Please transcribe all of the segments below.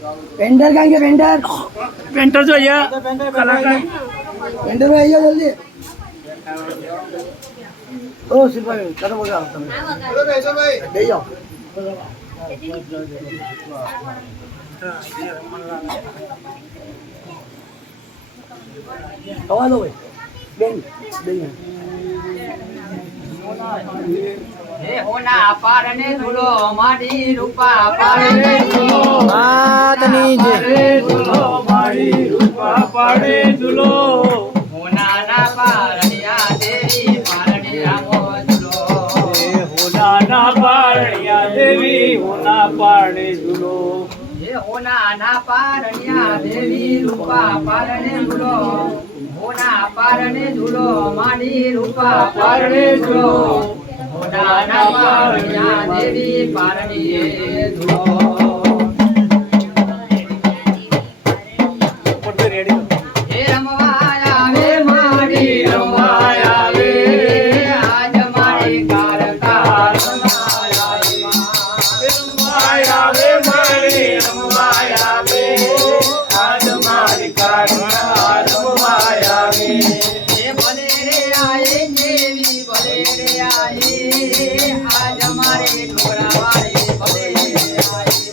Painter कहाँ गया painter? Painter जो है कलाकार पेंटर में आइए जल्दी। ओ सिपाही करो बोला तुम। चलो बैठो भाई। दे जाओ। कवा दो भाई। बेन दे હે હોના પારને ધૂલો માડી રૂપા પાડે ધૂલો માતની पाड़े झूलो मारी रूपा पाड़े झूलो હોના ના પારણિયા દેવી પારણિયા મો ધૂલો होना ना पाड़िया देवी होना पाड़े झूलो હે હોના ના પારણિયા દેવી રૂપા પારણે ધૂલો હોના પારણે ધૂલો માડી રૂપા પારણે ધૂલો હોના ના પારણિયા દેવી પારણીએ ધૂલો હે રમવા આવે માડી રમવા આવે આજ મારી કારકાર माया वे मारी माया वे आज मारी कार माया वे હે ભલે રે આયે દેવી ભલે રે આયે આજ મારે ઢોળાવાળી ભલે રે આયે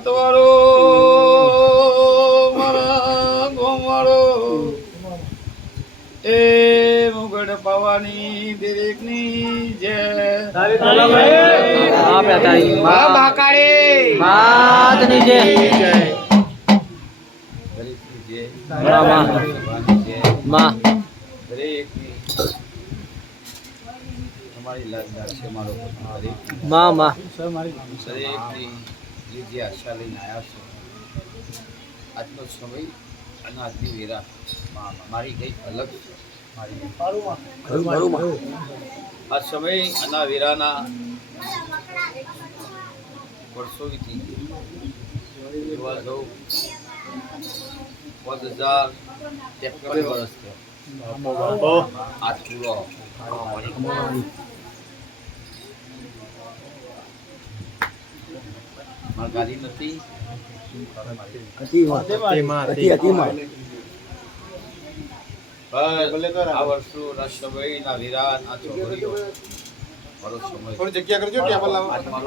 તમારો મારા ગોમાળો એ મુગડ પાવાની દરેકની જય માતની જય માં દરેકની તમારી લાજદાર છે મારો દરેક માં માં દરેકની જે આશા લઈને આવ્યા છો આજનો સમય અને આજની વેરા મારી કંઈક અલગ છે. આ સમય અને આ વેરાના વર્ષો વીતી જોવા જવું 5053 વર્ષ થયા આજ પૂરો ગાડી નથી આ વર્ષો ના સમય ના વિરાટ આ છોકરીઓ મારો સમય થોડી જગ્યા કરજો ટેબલ લાવો. આજ મારો